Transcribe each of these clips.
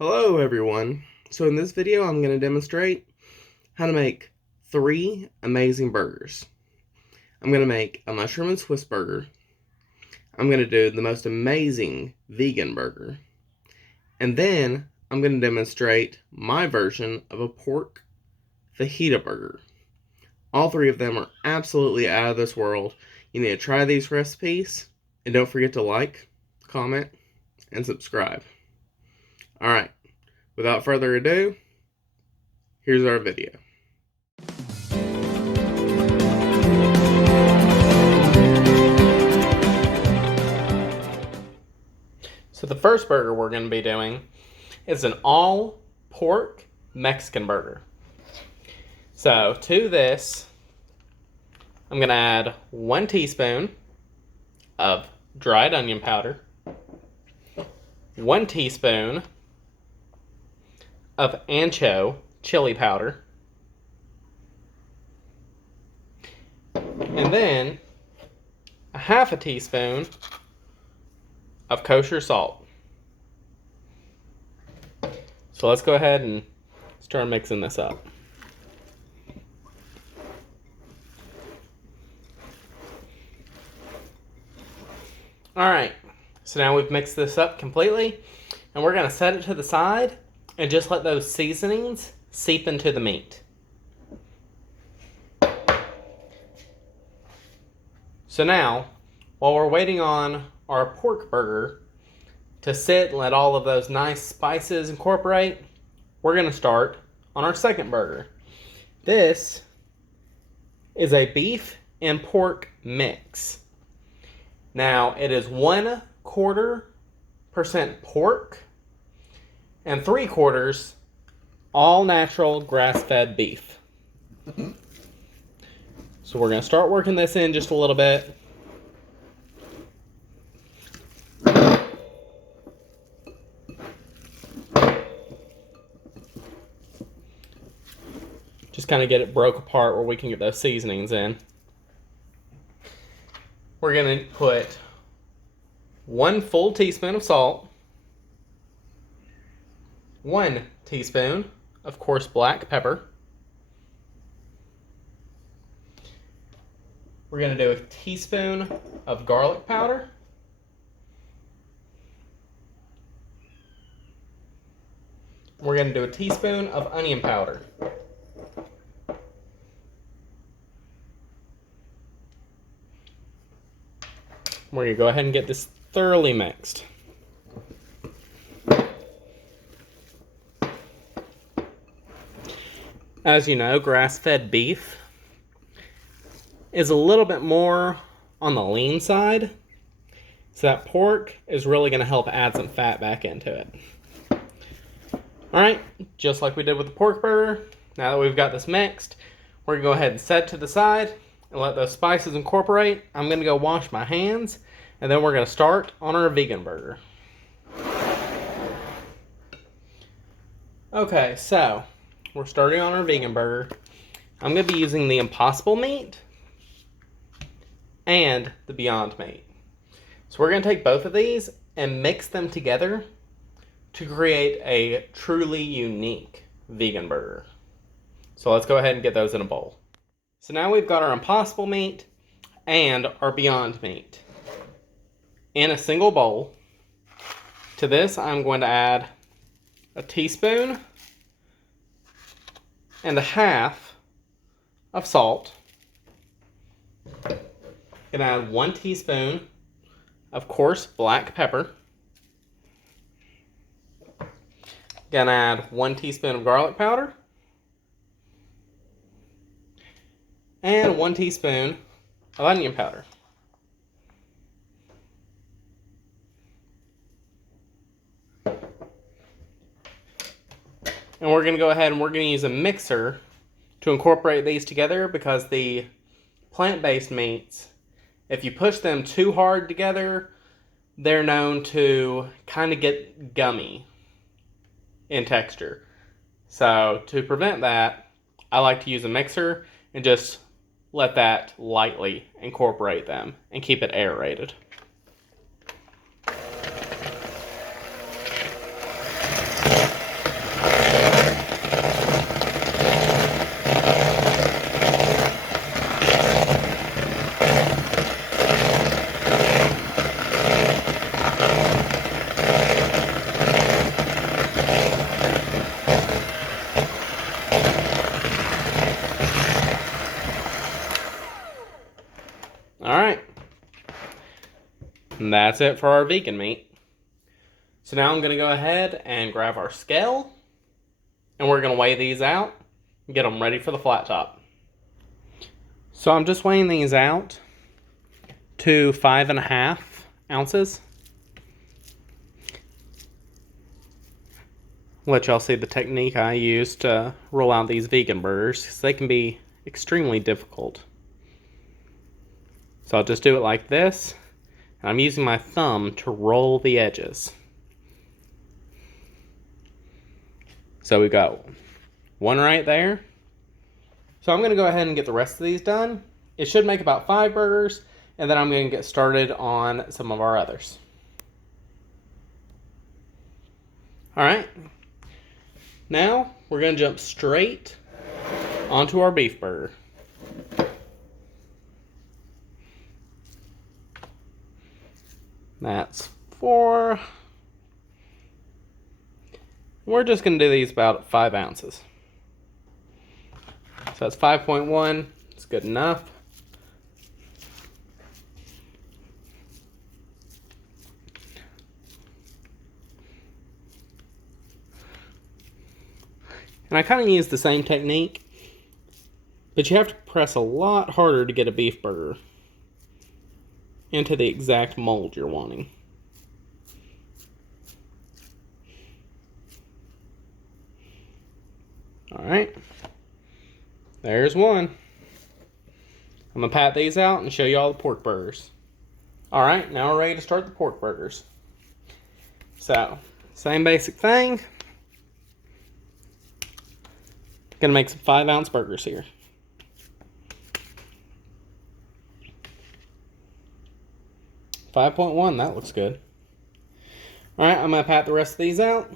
Hello everyone. So in this video I'm going to demonstrate how to make 3 amazing burgers. I'm going to make a mushroom and Swiss burger. I'm going to do the most amazing vegan burger. And then I'm going to demonstrate my version of a pork fajita burger. All 3 of them are absolutely out of this world. You need to try these recipes. And don't forget to like, comment, and subscribe. Alright. Without further ado, here's our video. So the first burger we're going to be doing is an all pork Mexican burger. So to this, I'm going to add 1 teaspoon of dried onion powder, 1 teaspoon of ancho chili powder, and then a half a teaspoon of kosher salt. So let's go ahead and start mixing this up. Alright, so now we've mixed this up completely, and we're going to set it to the side and just let those seasonings seep into the meat. So now, while we're waiting on our pork burger to sit and let all of those nice spices incorporate, we're going to start on our second burger. This is a beef and pork mix. Now, it is 1/4% pork and 3/4 all natural grass-fed beef. So we're going to start working this in just a little bit. Just kind of get it broke apart where we can get those seasonings in. We're going to put 1 full teaspoon of salt, 1 teaspoon of coarse black pepper. We're going to do a teaspoon of garlic powder, we're going to do a teaspoon of onion powder. We're going to go ahead and get this thoroughly mixed. As you know, grass-fed beef is a little bit more on the lean side, so that pork is really going to help add some fat back into it. Alright, just like we did with the pork burger, now that we've got this mixed, we're going to go ahead and set it to the side and let those spices incorporate. I'm going to go wash my hands, and then we're going to start on our vegan burger. Okay, so we're starting on our vegan burger. I'm going to be using the Impossible meat and the Beyond meat. So we're going to take both of these and mix them together to create a truly unique vegan burger. So let's go ahead and get those in a bowl. So now we've got our Impossible meat and our Beyond meat in a single bowl. To this, I'm going to add a teaspoon and a half of salt. I'm going to add 1 teaspoon of coarse black pepper. Going to add 1 teaspoon of garlic powder. And 1 teaspoon of onion powder. And we're going to go ahead and we're going to use a mixer to incorporate these together, because the plant-based meats, if you push them too hard together, they're known to kind of get gummy in texture. So to prevent that, I like to use a mixer and just let that lightly incorporate them and keep it aerated. And that's it for our vegan meat. So now I'm going to go ahead and grab our scale, and we're going to weigh these out and get them ready for the flat top. So I'm just weighing these out to 5.5 ounces. Let y'all see the technique I use to roll out these vegan burgers, because they can be extremely difficult. So I'll just do it like this, and I'm using my thumb to roll the edges. So we got one right there. So I'm going to go ahead and get the rest of these done. It should make about 5 burgers, and then I'm going to get started on some of our others. Alright, now we're going to jump straight onto our beef burger. That's 4. We're just going to do these about 5 ounces. So that's 5.1. It's good enough. And I kind of use the same technique, but you have to press a lot harder to get a beef burger into the exact mold you're wanting. Alright, there's one. I'm going to pat these out and show you all the pork burgers. Alright, now we're ready to start the pork burgers. So, same basic thing. Gonna make some 5-ounce burgers here. $5.1, that looks good. Alright, I'm gonna pat the rest of these out,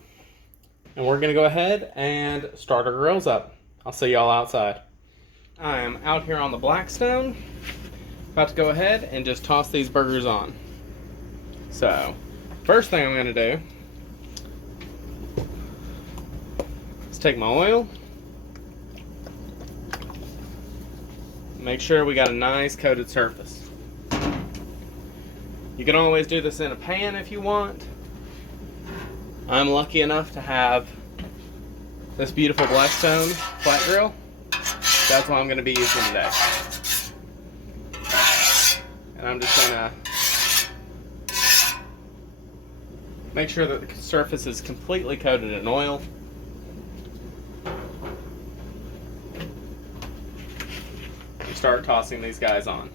and we're gonna go ahead and start our grills up. I'll see y'all outside. I am out here on the Blackstone, about to go ahead and just toss these burgers on. So, first thing I'm gonna do is take my oil. Make sure we got a nice coated surface. You can always do this in a pan if you want. I'm lucky enough to have this beautiful Blackstone flat grill. That's what I'm going to be using today. And I'm just going to make sure that the surface is completely coated in oil. Start tossing these guys on.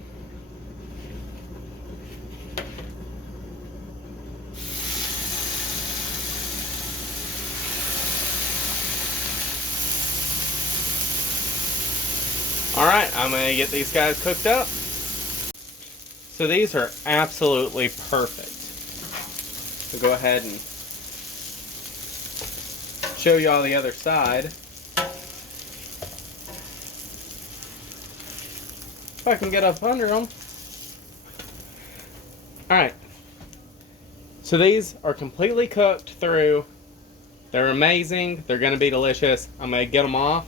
Alright, I'm going to get these guys cooked up. So these are absolutely perfect. So go ahead and show you all the other side. If I can get up under them. Alright. So these are completely cooked through. They're amazing. They're going to be delicious. I'm going to get them off.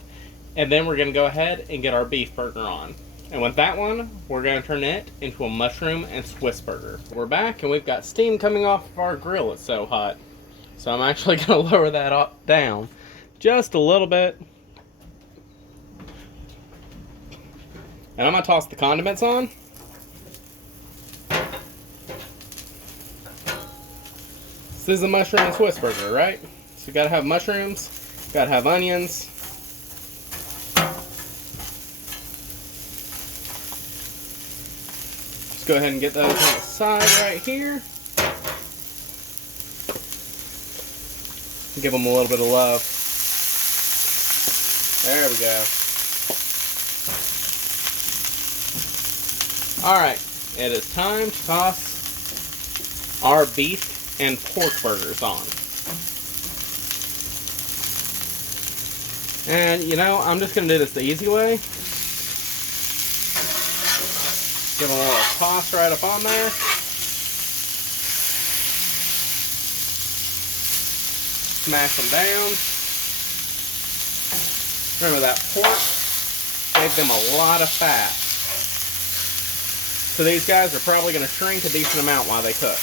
And then we're going to go ahead and get our beef burger on. And with that one, we're going to turn it into a mushroom and Swiss burger. We're back and we've got steam coming off of our grill. It's so hot. So I'm actually going to lower that down just a little bit. And I'm going to toss the condiments on. This is a mushroom and Swiss burger, right? So you got to have mushrooms, got to have onions. Just go ahead and get those on the side right here. Give them a little bit of love. There we go. Alright, it is time to toss our beef and pork burgers on. And, you know, I'm just going to do this the easy way. Give them a little toss right up on there. Smash them down. Remember that pork gave them a lot of fat. So these guys are probably going to shrink a decent amount while they cook.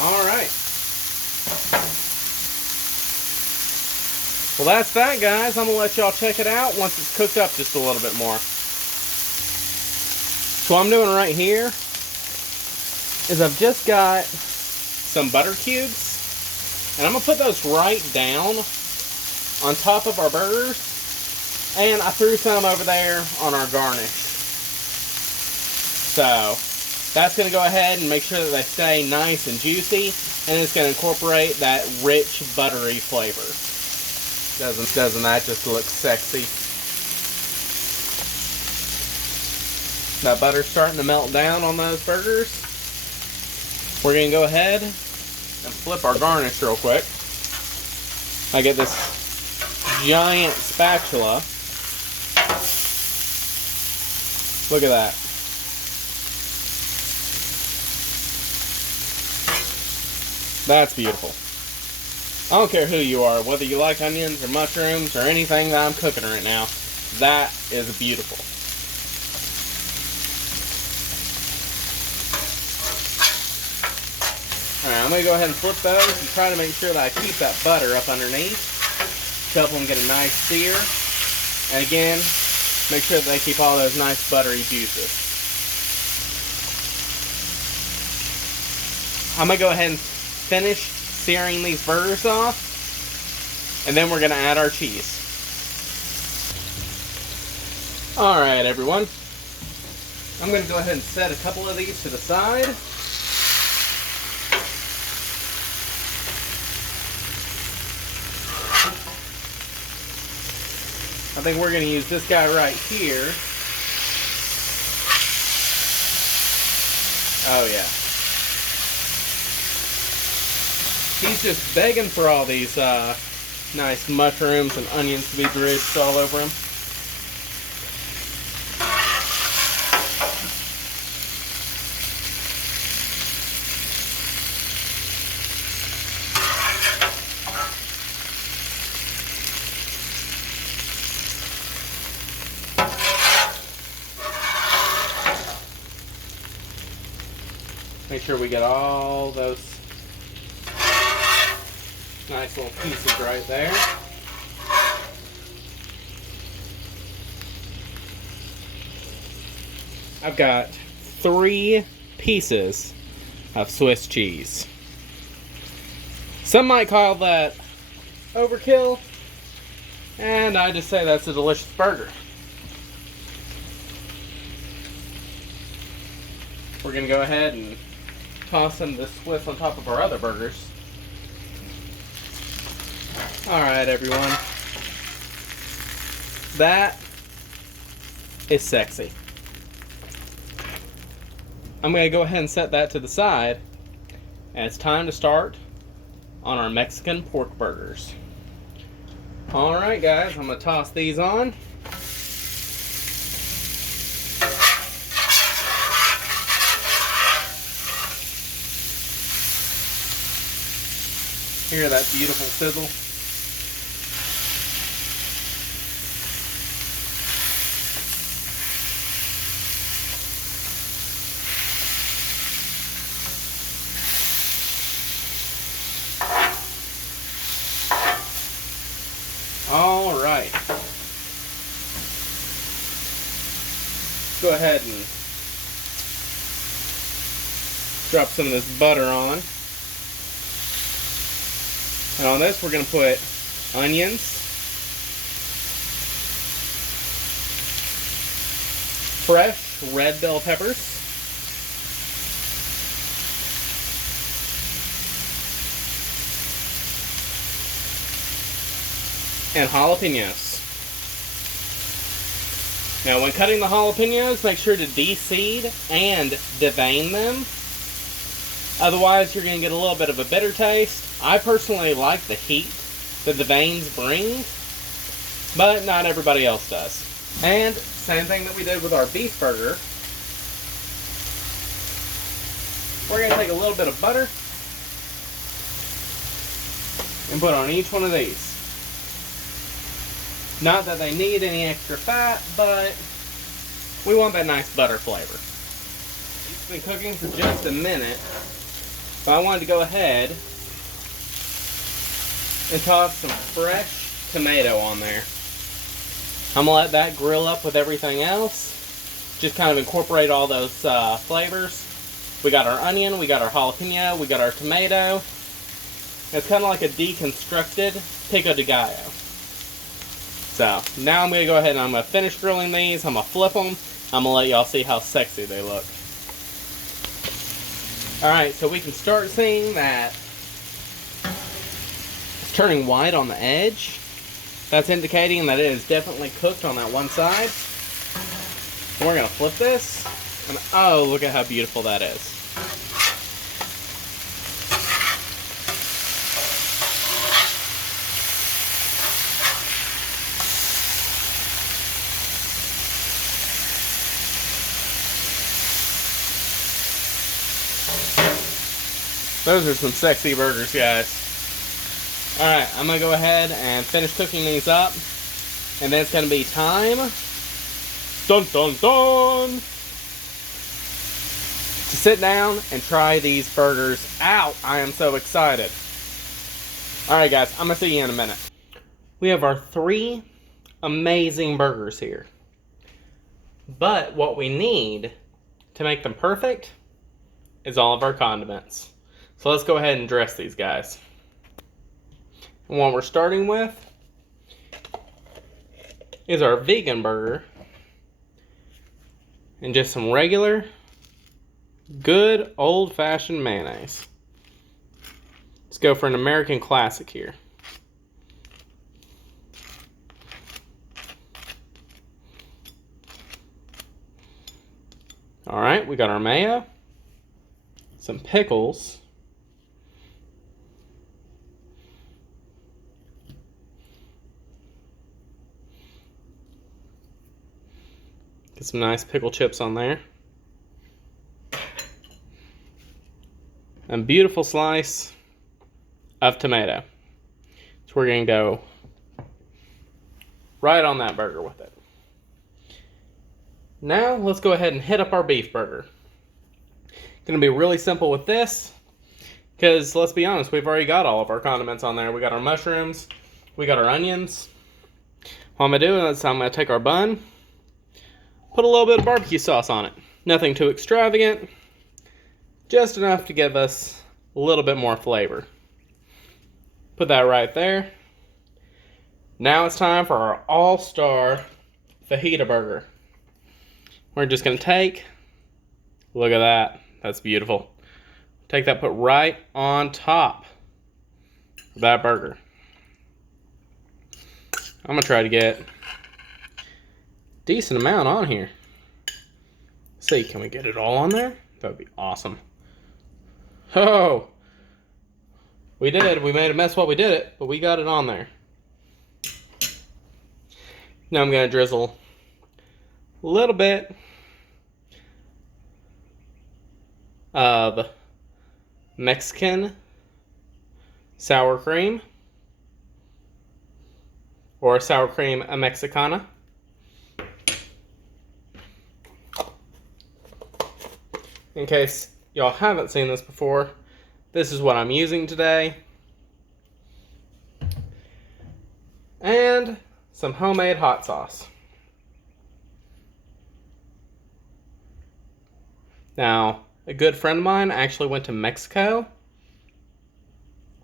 Alright. Well, that's that, guys. I'm going to let y'all check it out once it's cooked up just a little bit more. So what I'm doing right here is I've just got some butter cubes, and I'm going to put those right down on top of our burgers, and I threw some over there on our garnish. So that's going to go ahead and make sure that they stay nice and juicy, and it's going to incorporate that rich buttery flavor. Doesn't that just look sexy? That butter's starting to melt down on those burgers. We're going to go ahead and flip our garnish real quick. I get this giant spatula. Look at that. That's beautiful. I don't care who you are, whether you like onions or mushrooms or anything that I'm cooking right now. That is beautiful. Alright, I'm going to go ahead and flip those and try to make sure that I keep that butter up underneath. Help them get a nice sear. And again, make sure that they keep all those nice buttery juices. I'm going to go ahead and finish searing these burgers off. And then we're going to add our cheese. Alright, everyone. I'm going to go ahead and set a couple of these to the side. I think we're going to use this guy right here. Oh yeah. He's just begging for all these nice mushrooms and onions to be drizzled all over him. Make sure we get all those nice little pieces right there. I've got 3 pieces of Swiss cheese. Some might call that overkill, and I just say that's a delicious burger. We're going to go ahead and toss in the Swiss on top of our other burgers. Alright, everyone. That is sexy. I'm going to go ahead and set that to the side. And it's time to start on our Mexican pork burgers. Alright, guys. I'm going to toss these on. Hear that beautiful sizzle? All right. Go ahead and drop some of this butter on. And on this, we're going to put onions, fresh red bell peppers, and jalapenos. Now, when cutting the jalapenos, make sure to de-seed and devein them. Otherwise, you're going to get a little bit of a bitter taste. I personally like the heat that the veins bring, but not everybody else does. And same thing that we did with our beef burger. We're going to take a little bit of butter and put on each one of these. Not that they need any extra fat, but we want that nice butter flavor. It's been cooking for just a minute, but I wanted to go ahead and toss some fresh tomato on there. I'm going to let that grill up with everything else. Just kind of incorporate all those flavors. We got our onion, we got our jalapeno, we got our tomato. It's kind of like a deconstructed pico de gallo. So, now I'm going to go ahead and I'm going to finish grilling these. I'm going to flip them. I'm going to let y'all see how sexy they look. Alright, so we can start seeing that it's turning white on the edge. That's indicating that it is definitely cooked on that one side. And we're going to flip this. And oh, look at how beautiful that is. Those are some sexy burgers, guys. Alright, I'm going to go ahead and finish cooking these up. And then it's going to be time, dun dun dun, to sit down and try these burgers out. I am so excited. Alright guys, I'm going to see you in a minute. We have our 3 amazing burgers here. But what we need to make them perfect is all of our condiments. So let's go ahead and dress these guys. And what we're starting with is our vegan burger. And just some regular, good old-fashioned mayonnaise. Let's go for an American classic here. Alright, we got our mayo, some pickles, get some nice pickle chips on there. A beautiful slice of tomato. So we're going to go right on that burger with it. Now let's go ahead and hit up our beef burger. It's going to be really simple with this because let's be honest, we've already got all of our condiments on there. We got our mushrooms, we got our onions. What I'm going to do is I'm going to take our bun, put a little bit of barbecue sauce on it. Nothing too extravagant, just enough to give us a little bit more flavor. Put that right there. Now it's time for our all-star fajita burger. We're just going to take, look at that, that's beautiful. Take that, put right on top of that burger. I'm going to try to get decent amount on here. Let's see, can we get it all on there? That would be awesome. Oh, we did. We made a mess while we did it, but we got it on there. Now I'm going to drizzle a little bit of Mexican sour cream, or sour cream mexicana. In case y'all haven't seen this before, this is what I'm using today. And some homemade hot sauce. Now, a good friend of mine actually went to Mexico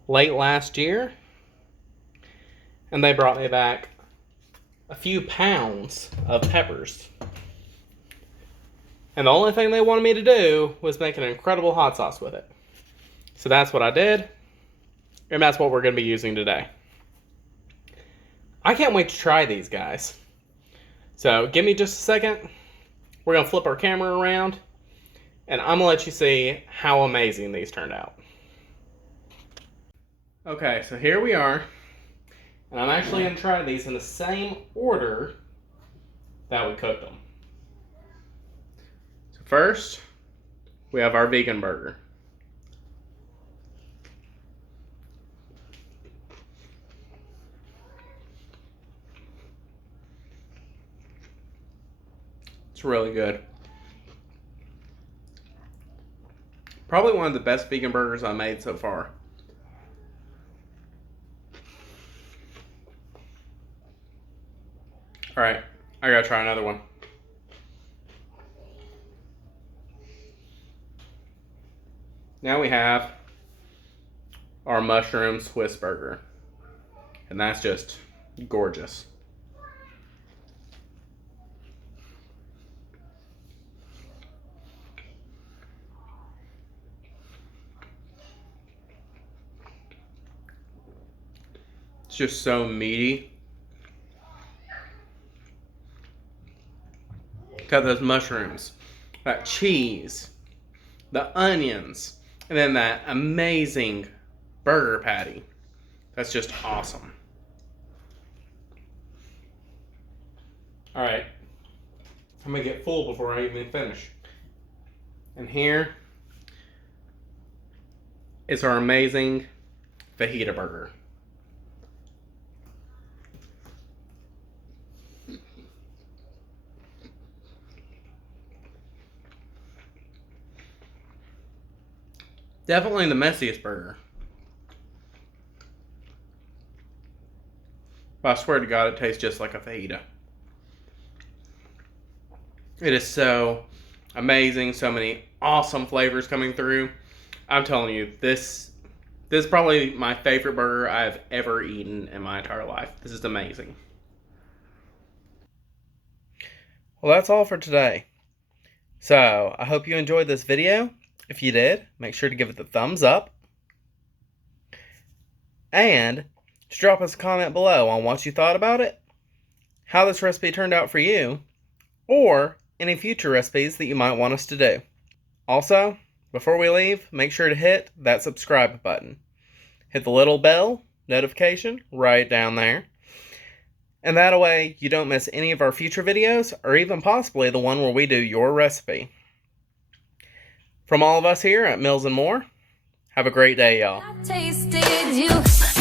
late last year, and they brought me back a few pounds of peppers. And the only thing they wanted me to do was make an incredible hot sauce with it. So that's what I did, and that's what we're going to be using today. I can't wait to try these, guys. So give me just a second. We're going to flip our camera around, and I'm going to let you see how amazing these turned out. Okay, so here we are. And I'm actually going to try these in the same order that we cooked them. So first, we have our vegan burger. It's really good. Probably one of the best vegan burgers I made so far. Alright, I gotta try another one. Now we have our mushroom Swiss burger. And that's just gorgeous. It's just so meaty. Got those mushrooms, that cheese, the onions, and then that amazing burger patty. That's just awesome. Alright, I'm gonna get full before I even finish. And here is our amazing fajita burger. Definitely the messiest burger. But I swear to God, it tastes just like a fajita. It is so amazing. So many awesome flavors coming through. I'm telling you, this is probably my favorite burger I've ever eaten in my entire life. This is amazing. Well, that's all for today. So, I hope you enjoyed this video. If you did, make sure to give it the thumbs up. And to drop us a comment below on what you thought about it, how this recipe turned out for you, or any future recipes that you might want us to do. Also, before we leave, make sure to hit that subscribe button. Hit the little bell notification right down there. And that way you don't miss any of our future videos, or even possibly the one where we do your recipe. From all of us here at Mills & More, have a great day, y'all. I tasted you.